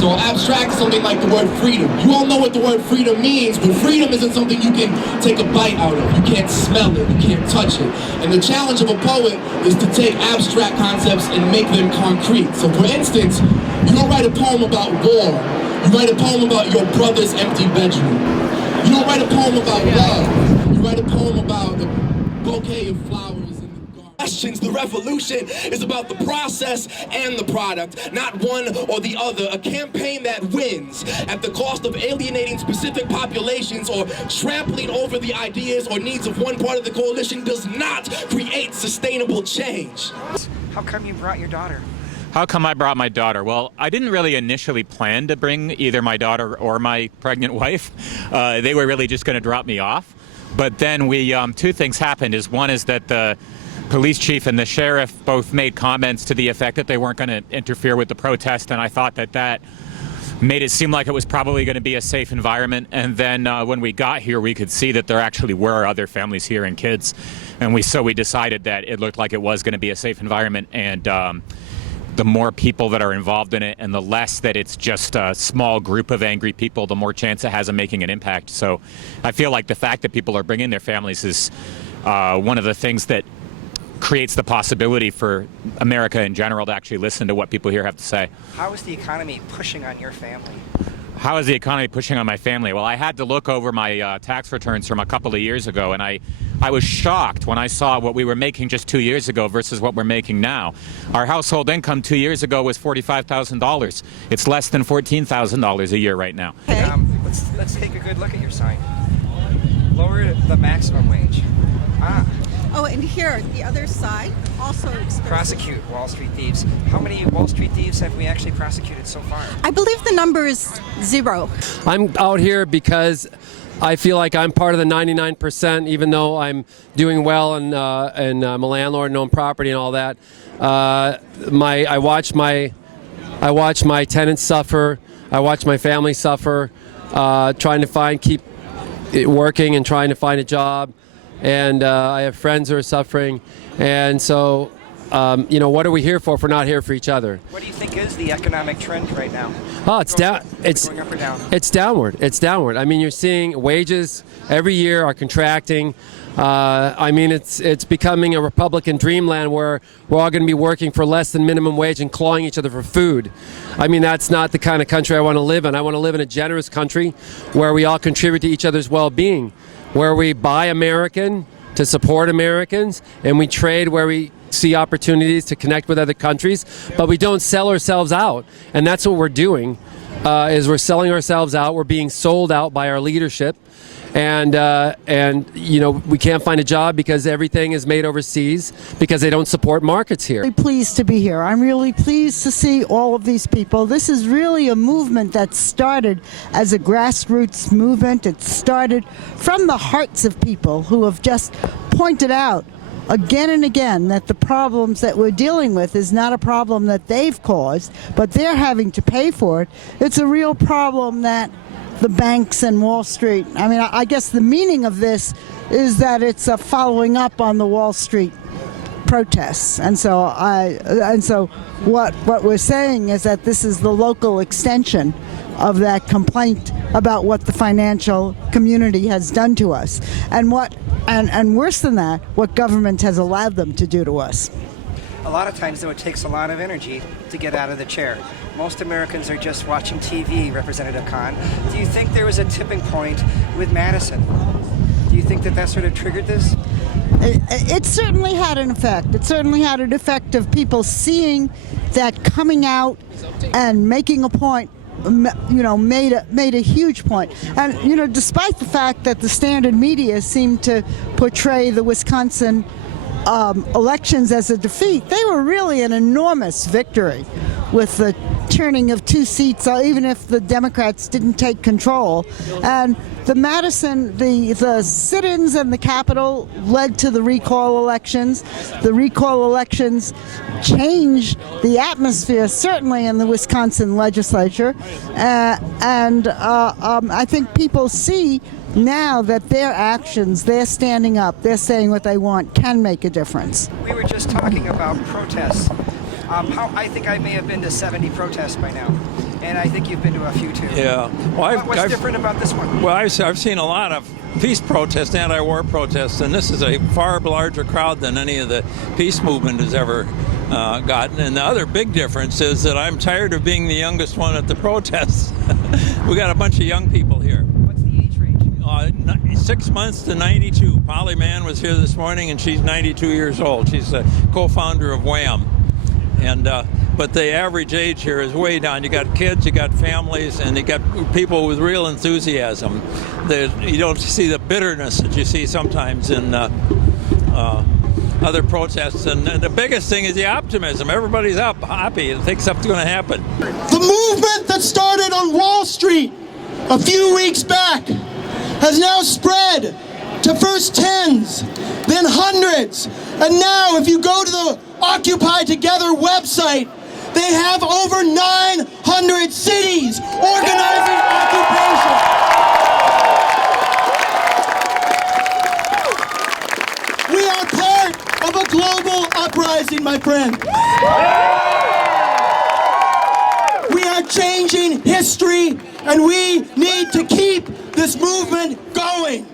So abstract is something like the word freedom. You all know what the word freedom means, but freedom isn't something you can take a bite out of. You can't smell it, you can't touch it. And the challenge of a poet is to take abstract concepts and make them concrete. So for instance, you don't write a poem about war. You write a poem about your brother's empty bedroom. You don't write a poem about love. You write a poem about the bouquet of flowers. The revolution is about the process and the product, not one or the other. A campaign that wins at the cost of alienating specific populations or trampling over the ideas or needs of one part of the coalition does not create sustainable change. How come you brought your daughter? How come I brought my daughter? Well, I didn't really initially plan to bring either my daughter or my pregnant wife. They were really just going to drop me off. But then two things happened. One is that the police chief and the sheriff both made comments to the effect that they weren't going to interfere with the protest, and I thought that made it seem like it was probably going to be a safe environment. And then when we got here, we could see that there actually were other families here and kids, and we decided that it looked like it was going to be a safe environment. And the more people that are involved in it and the less that it's just a small group of angry people, the more chance it has of making an impact. So I feel like the fact that people are bringing their families is one of the things that creates the possibility for America in general to actually listen to what people here have to say. How is the economy pushing on your family? How is the economy pushing on my family? Well, I had to look over my tax returns from a couple of years ago, and I was shocked when I saw what we were making just 2 years ago versus what we're making now. Our household income 2 years ago was $45,000. It's less than $14,000 a year right now. Okay. Let's take a good look at your sign. Lower the maximum wage. Oh, and here, the other side, also expensive. Prosecute Wall Street thieves. How many Wall Street thieves have we actually prosecuted so far? I believe the number is 0. I'm out here because I feel like I'm part of the 99%, even though I'm doing well and I'm a landlord and own property and all that. I watch my tenants suffer. I watch my family suffer, trying to keep it working and trying to find a job. And I have friends who are suffering, and so what are we here for if we're not here for each other? What do you think is the economic trend right now? Oh, it's down. It's going up or down? It's downward. It's downward. I mean, you're seeing wages every year are contracting. I mean, it's becoming a Republican dreamland where we're all going to be working for less than minimum wage and clawing each other for food. I mean, that's not the kind of country I want to live in. I want to live in a generous country where we all contribute to each other's well-being, where we buy American to support Americans, and we trade where we see opportunities to connect with other countries, but we don't sell ourselves out. And that's what we're doing, is we're selling ourselves out. We're being sold out by our leadership. And we can't find a job because everything is made overseas because they don't support markets here. I'm really pleased to be here. I'm really pleased to see all of these people. This is really a movement that started as a grassroots movement. It started from the hearts of people who have just pointed out again and again that the problems that we're dealing with is not a problem that they've caused, but they're having to pay for it. It's a real problem that the banks and Wall Street. I mean, I guess the meaning of this is that it's a following up on the Wall Street protests. And so what we're saying is that this is the local extension of that complaint about what the financial community has done to us. And worse than that, what government has allowed them to do to us. A lot of times, though, it takes a lot of energy to get out of the chair. Most Americans are just watching TV, Representative Khan. Do you think there was a tipping point with Madison? Do you think that sort of triggered this? It certainly had an effect. It certainly had an effect of people seeing that coming out and making a point, made a huge point. And, despite the fact that the standard media seemed to portray the Wisconsin elections as a defeat, they were really an enormous victory with the turning of 2 seats, even if the Democrats didn't take control. And the Madison, the sit-ins in the Capitol led to the recall elections. The recall elections changed the atmosphere, certainly in the Wisconsin legislature. I think people see now that their actions, they're standing up, they're saying what they want, can make a difference. We were just talking about protests. I think I may have been to 70 protests by now. and I think you've been to a few too. Yeah. Well, What's different about this one? Well, I've seen a lot of peace protests, anti-war protests, and this is a far larger crowd than any of the peace movement has ever gotten. And the other big difference is that I'm tired of being the youngest one at the protests. We got a bunch of young people here. What's the age range? 6 months to 92. Polly Mann was here this morning, and she's 92 years old. She's a co-founder of Wham. And but the average age here is way down. You got kids, you got families, and you got people with real enthusiasm. You don't see the bitterness that you see sometimes in other protests. And the biggest thing is the optimism. Everybody's up, happy, and think something's going to happen. The movement that started on Wall Street a few weeks back has now spread to first tens, then hundreds, and now if you go to the Occupy Together website, they have over 900 cities organizing occupation. We are part of a global uprising, my friend. We are changing history, and we need to keep this movement going.